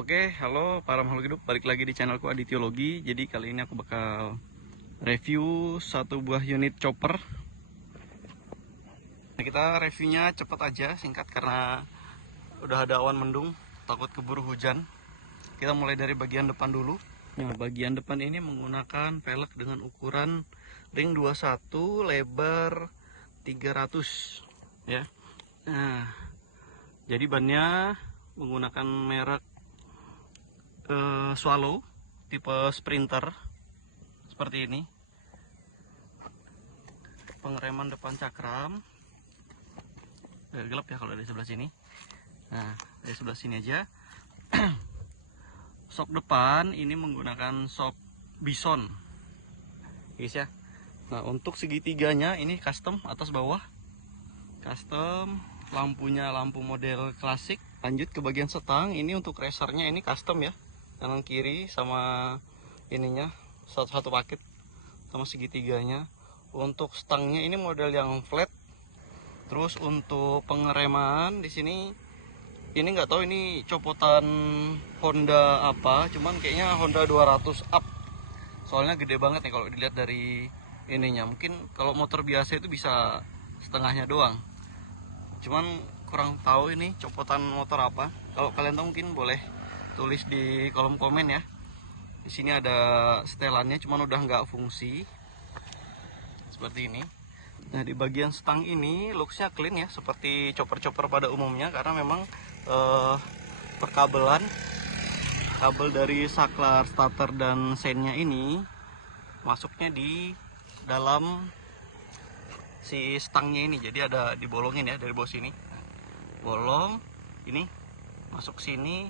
Oke, halo para makhluk hidup, balik lagi di channelku Aditiologi. Jadi kali ini aku bakal review satu buah unit chopper. Nah, kita reviewnya cepet aja, singkat karena udah ada awan mendung, takut keburu hujan. Kita mulai dari bagian depan dulu. Nah, bagian depan ini menggunakan velg dengan ukuran ring 21, lebar 300 ya. Nah, jadi bannya menggunakan merek Swallow tipe Sprinter seperti ini. Pengereman depan cakram gelap ya kalau dari sebelah sini. Nah, dari sebelah sini aja. Sok depan ini menggunakan sok Bison guys ya. Nah, untuk segitiganya ini custom atas bawah, custom. Lampunya lampu model klasik. Lanjut ke bagian setang, ini untuk racernya ini custom ya, kanan kiri sama ininya satu paket sama segitiganya. Untuk stangnya ini model yang flat. Terus untuk pengereman di sini ini nggak tahu ini copotan Honda apa, cuman kayaknya Honda 200 up, soalnya gede banget nih kalau dilihat dari ininya. Mungkin kalau motor biasa itu bisa setengahnya doang, cuman kurang tahu ini copotan motor apa. Kalau kalian tahu mungkin boleh tulis di kolom komen ya. Di sini ada setelannya, cuman udah nggak fungsi seperti ini. Nah, di bagian stang ini looksnya clean ya, seperti chopper-chopper pada umumnya, karena memang perkabelan kabel dari saklar starter dan seinnya ini masuknya di dalam si stangnya ini. Jadi ada dibolongin ya dari bawah sini, bolong ini masuk sini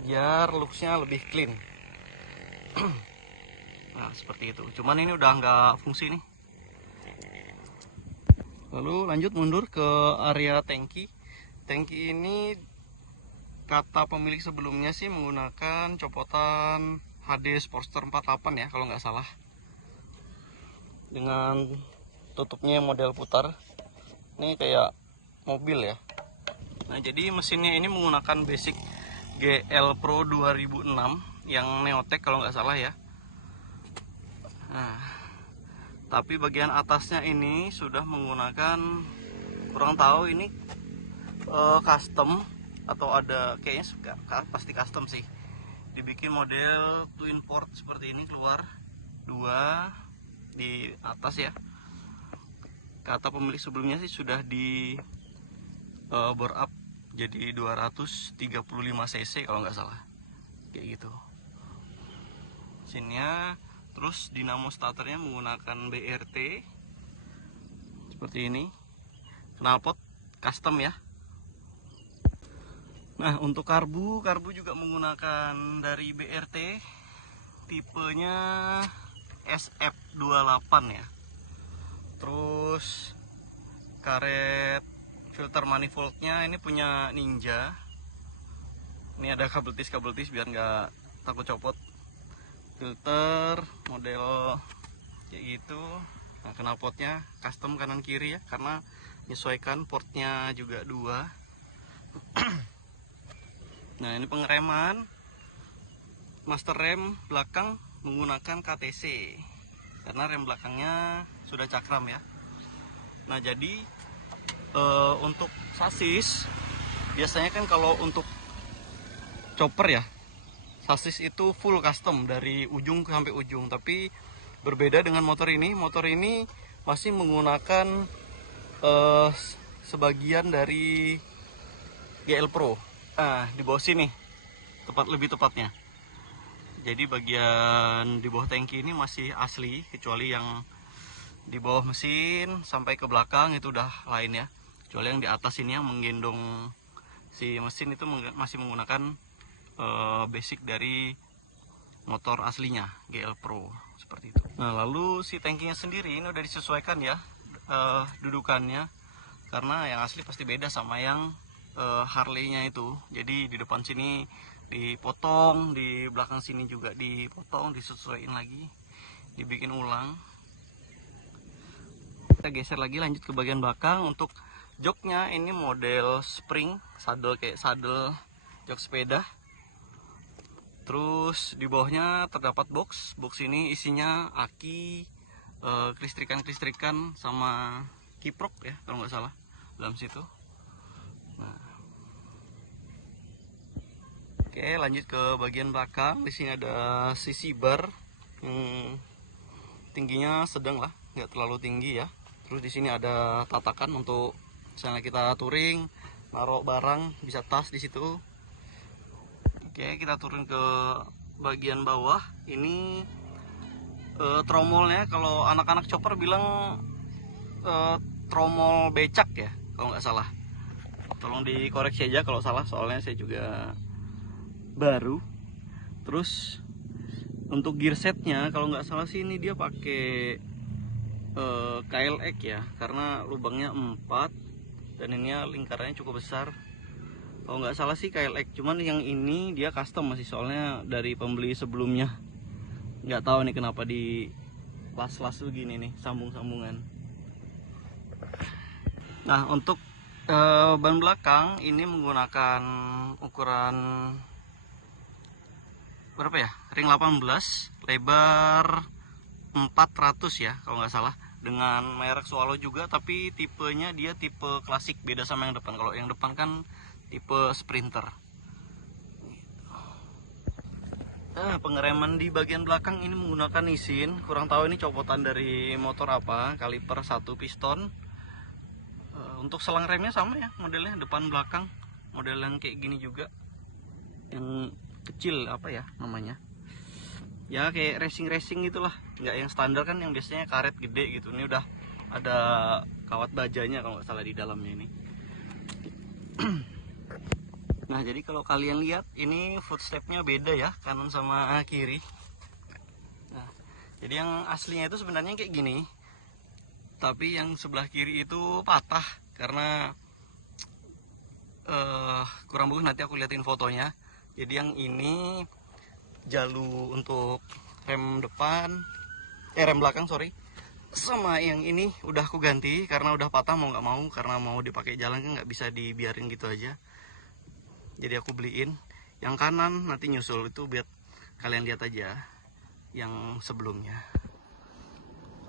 biar looksnya lebih clean. Nah, seperti itu. Cuman ini udah nggak fungsi nih. Lalu lanjut mundur ke area tangki. Tangki ini kata pemilik sebelumnya sih menggunakan copotan HD Sportster 48 ya kalau nggak salah, dengan tutupnya model putar. Ini kayak mobil ya. Nah, jadi mesinnya ini menggunakan basic GL Pro 2006 yang Neotech kalau nggak salah ya. Nah, tapi bagian atasnya ini sudah menggunakan, kurang tahu ini custom atau ada, kayaknya pasti custom sih. Dibikin model twin port seperti ini, keluar dua di atas ya. Kata pemilik sebelumnya sih sudah di bore up jadi 235 cc kalau nggak salah, kayak gitu mesinnya. Terus dinamo starternya menggunakan BRT seperti ini, knalpot custom ya. Nah, untuk karbu juga menggunakan dari BRT, tipenya SF28 ya. Terus karet filter manifoldnya ini punya Ninja. Ini ada kabel tis biar nggak takut copot. Filter model kayak gitu. Nah, knalpotnya custom kanan kiri ya, karena menyesuaikan portnya juga dua. Nah, ini pengereman master rem belakang menggunakan KTC karena rem belakangnya sudah cakram ya. Nah, jadi untuk sasis biasanya kan kalau untuk chopper ya, sasis itu full custom dari ujung sampai ujung. Tapi berbeda dengan motor ini. Motor ini masih menggunakan sebagian dari GL Pro. Nah, di bawah sini lebih tepatnya. Jadi bagian di bawah tangki ini masih asli, kecuali yang di bawah mesin sampai ke belakang itu udah lain ya. Kecuali yang di atas ini yang menggendong si mesin itu masih menggunakan basic dari motor aslinya GL Pro seperti itu. Nah, lalu si tangkinya sendiri ini udah disesuaikan ya dudukannya, karena yang asli pasti beda sama yang Harley-nya itu. Jadi di depan sini dipotong, di belakang sini juga dipotong, disesuaikan lagi, dibikin ulang. Kita geser lagi, lanjut ke bagian belakang. Untuk joknya ini model spring saddle, kayak saddle jok sepeda. Terus di bawahnya terdapat box. Box ini isinya aki, kelistrikan sama kiprok ya kalau nggak salah dalam situ. Nah, oke, lanjut ke bagian belakang. Di sini ada sisi bar yang tingginya sedang lah, nggak terlalu tinggi ya. Terus di sini ada tatakan untuk misalnya kita touring, naruh barang, bisa tas di situ. Oke, kita turun ke bagian bawah. Ini tromolnya, kalau anak-anak chopper bilang tromol becak ya kalau nggak salah. Tolong dikoreksi aja kalau salah, soalnya saya juga baru. Terus untuk gear setnya kalau nggak salah sih ini dia pakai KLX ya, karena lubangnya 4 dan ini lingkarannya cukup besar. Kalau nggak salah sih KLX, cuman yang ini dia custom masih, soalnya dari pembeli sebelumnya. Nggak tahu nih kenapa di las-las begini nih, sambung-sambungan. Nah, untuk ban belakang ini menggunakan ukuran berapa ya? Ring 18, lebar 400 ya kalau nggak salah, dengan merek Swallow juga, tapi tipenya dia tipe klasik, beda sama yang depan. Kalau yang depan kan tipe Sprinter. Pengereman di bagian belakang ini menggunakan Nissin. Kurang tahu ini copotan dari motor apa, kaliper 1 piston. Untuk selang remnya sama ya modelnya, depan belakang modelan kayak gini juga, yang kecil apa ya namanya ya, kayak racing gitulah, nggak yang standar kan yang biasanya karet gede gitu. Ini udah ada kawat bajanya kalau nggak salah di dalamnya ini. Nah, jadi kalau kalian lihat ini footstepnya beda ya, kanan sama kiri. Nah, jadi yang aslinya itu sebenarnya kayak gini, tapi yang sebelah kiri itu patah karena kurang bagus. Nanti aku liatin fotonya. Jadi yang ini jalu untuk rem depan, rem belakang sorry, sama yang ini udah aku ganti karena udah patah mau nggak mau, karena mau dipakai jalan kan nggak bisa dibiarin gitu aja. Jadi aku beliin yang kanan, nanti nyusul itu biar kalian lihat aja yang sebelumnya.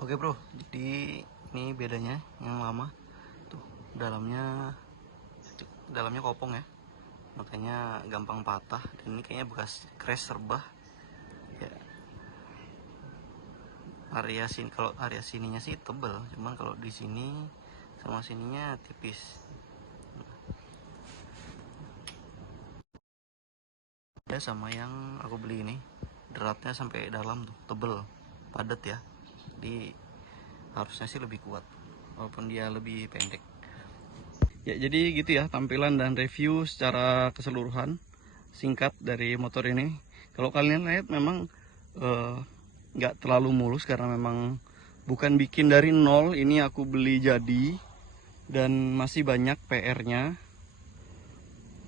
Oke bro, jadi ini bedanya yang lama tuh, dalamnya kopong ya, makanya gampang patah. Dan ini kayaknya bekas crash serba ya. Area sini, kalau area sininya sih tebel, cuman kalau di sini sama sininya tipis. Ya sama yang aku beli ini, deratnya sampai dalam tuh, tebel, padat ya. Jadi harusnya sih lebih kuat walaupun dia lebih pendek. Ya, jadi gitu ya tampilan dan review secara keseluruhan singkat dari motor ini. Kalau kalian lihat memang nggak terlalu mulus karena memang bukan bikin dari nol. Ini aku beli jadi dan masih banyak PR-nya.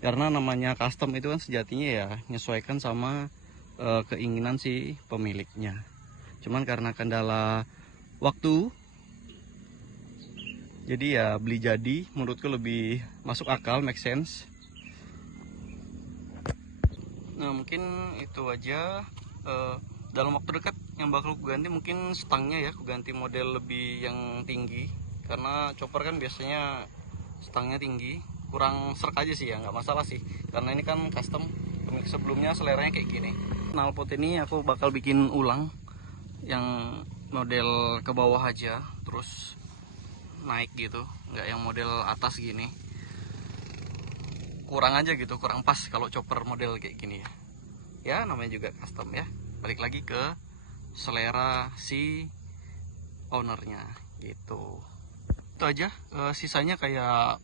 Karena namanya custom itu kan sejatinya ya menyesuaikan sama keinginan si pemiliknya. Cuman karena kendala waktu, jadi ya beli jadi, menurutku lebih masuk akal, make sense. Nah, mungkin itu aja. Dalam waktu dekat yang bakal aku ganti mungkin stangnya ya, aku ganti model lebih yang tinggi, karena chopper kan biasanya stangnya tinggi, kurang serk aja sih ya, nggak masalah sih karena ini kan custom. Pemilik sebelumnya seleranya kayak gini. Knalpot ini aku bakal bikin ulang yang model ke bawah aja, terus naik gitu, nggak yang model atas gini, kurang aja gitu, kurang pas kalau chopper model kayak gini ya. Ya namanya juga custom ya, balik lagi ke selera si ownernya gitu. Itu aja. Sisanya kayak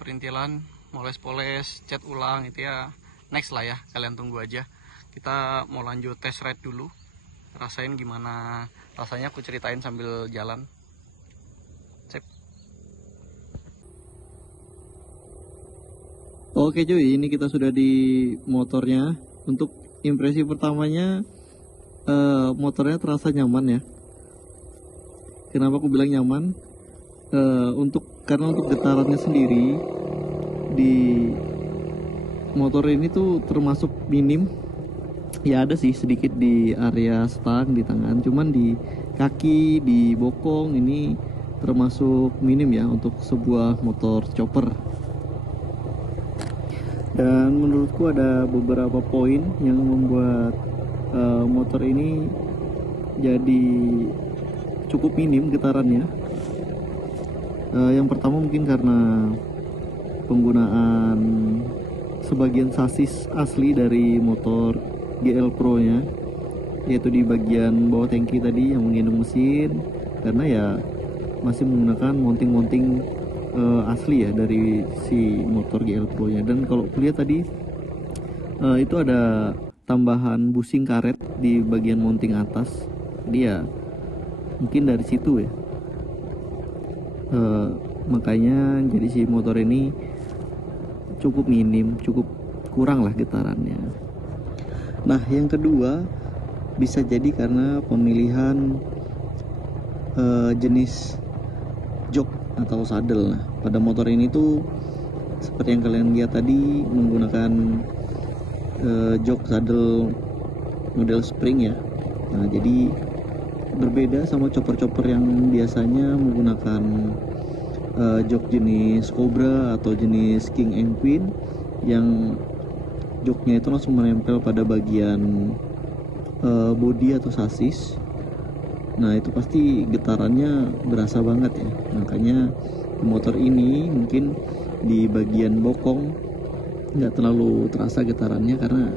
perintilan, moles-poles, cat ulang itu ya next lah ya, kalian tunggu aja. Kita mau lanjut test ride dulu, rasain gimana rasanya, aku ceritain sambil jalan. Oke cuy, ini kita sudah di motornya. Untuk impresi pertamanya, motornya terasa nyaman ya. Kenapa aku bilang nyaman? Karena untuk getarannya sendiri di motor ini tuh termasuk minim. Ya ada sih sedikit di area stang di tangan, cuman di kaki, di bokong ini termasuk minim ya untuk sebuah motor chopper. Dan menurutku ada beberapa poin yang membuat motor ini jadi cukup minim getarannya. Yang pertama mungkin karena penggunaan sebagian sasis asli dari motor GL Pro nya, yaitu di bagian bawah tangki tadi yang menggendong mesin, karena ya masih menggunakan mounting-mounting asli ya dari si motor GL Pro nya. Dan kalau lihat tadi itu ada tambahan busing karet di bagian mounting atas, dia mungkin dari situ ya. Makanya jadi si motor ini cukup minim, cukup kurang lah getarannya. Nah, yang kedua bisa jadi karena pemilihan jenis jok atau saddle. Nah, pada motor ini tuh seperti yang kalian lihat tadi menggunakan jok saddle model spring ya. Nah, jadi berbeda sama chopper-chopper yang biasanya menggunakan jok jenis Cobra atau jenis King and Queen yang joknya itu langsung menempel pada bagian bodi atau sasis. Nah, itu pasti getarannya berasa banget ya. Makanya motor ini mungkin di bagian bokong nggak terlalu terasa getarannya karena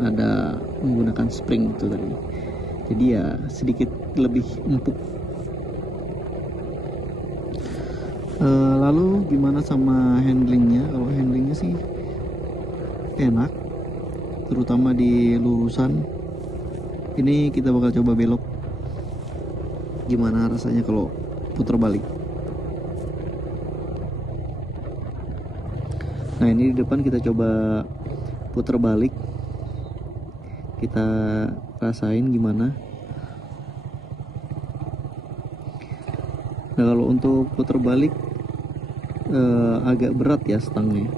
ada menggunakan spring itu tadi. Jadi ya sedikit lebih empuk. Lalu gimana sama handlingnya? Kalau handlingnya sih enak, terutama di lurusan. Ini kita bakal coba belok. Gimana rasanya kalau putar balik? Nah, ini di depan kita coba putar balik. Kita rasain gimana. Nah, kalau untuk putar balik agak berat ya stangnya,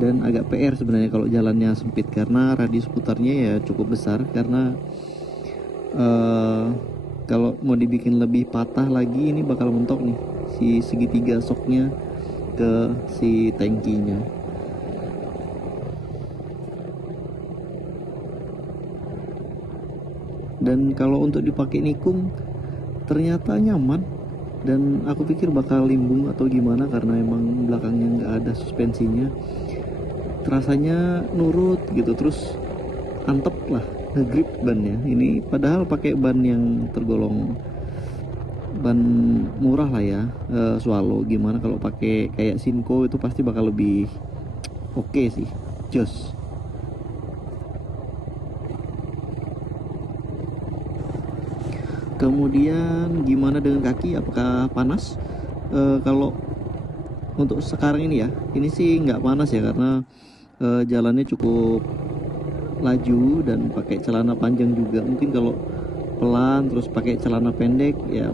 dan agak PR sebenarnya kalau jalannya sempit karena radius putarnya ya cukup besar. Karena kalau mau dibikin lebih patah lagi ini bakal mentok nih si segitiga shocknya ke si tangkinya. Dan kalau untuk dipakai nikung ternyata nyaman, dan aku pikir bakal limbung atau gimana karena emang belakangnya nggak ada suspensinya. Terasanya nurut gitu, terus antep lah ngegrip bannya. Ini padahal pakai ban yang tergolong ban murah lah ya, Swallow. Gimana kalau pakai kayak Sinco itu pasti bakal lebih oke sih, jos. Kemudian gimana dengan kaki, apakah panas? Kalau untuk sekarang ini ya, ini sih nggak panas ya karena jalannya cukup laju dan pakai celana panjang juga. Mungkin kalau pelan terus pakai celana pendek ya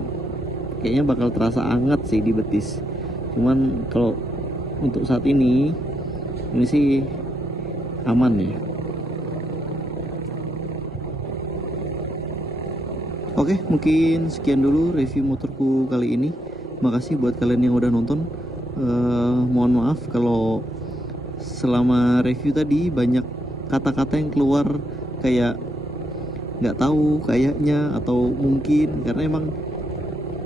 kayaknya bakal terasa anget sih di betis. Cuman kalau untuk saat ini sih aman ya. Oke, mungkin sekian dulu review motorku kali ini. Makasih buat kalian yang udah nonton. Mohon maaf kalau selama review tadi banyak kata-kata yang keluar kayak nggak tahu, kayaknya, atau mungkin, karena emang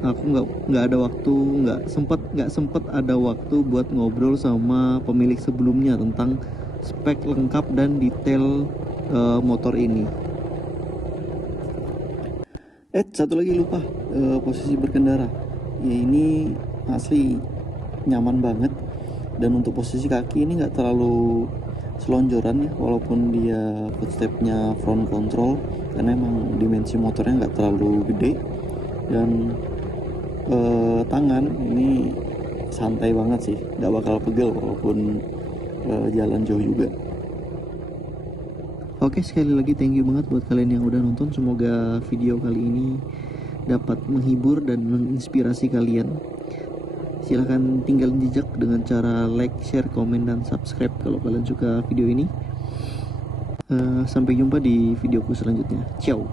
aku nggak ada waktu, nggak sempet ada waktu buat ngobrol sama pemilik sebelumnya tentang spek lengkap dan detail motor ini. Satu lagi lupa, posisi berkendara ya, ini asli nyaman banget. Dan untuk posisi kaki ini nggak terlalu selonjoran ya, walaupun dia footstepnya front control, karena emang dimensi motornya nggak terlalu gede. Dan tangan ini santai banget sih, nggak bakal pegel walaupun jalan jauh juga. Oke, sekali lagi thank you banget buat kalian yang udah nonton. Semoga video kali ini dapat menghibur dan menginspirasi kalian. Silahkan tinggalin jejak dengan cara like, share, komen, dan subscribe kalau kalian suka video ini. Sampai jumpa di videoku selanjutnya. Ciao.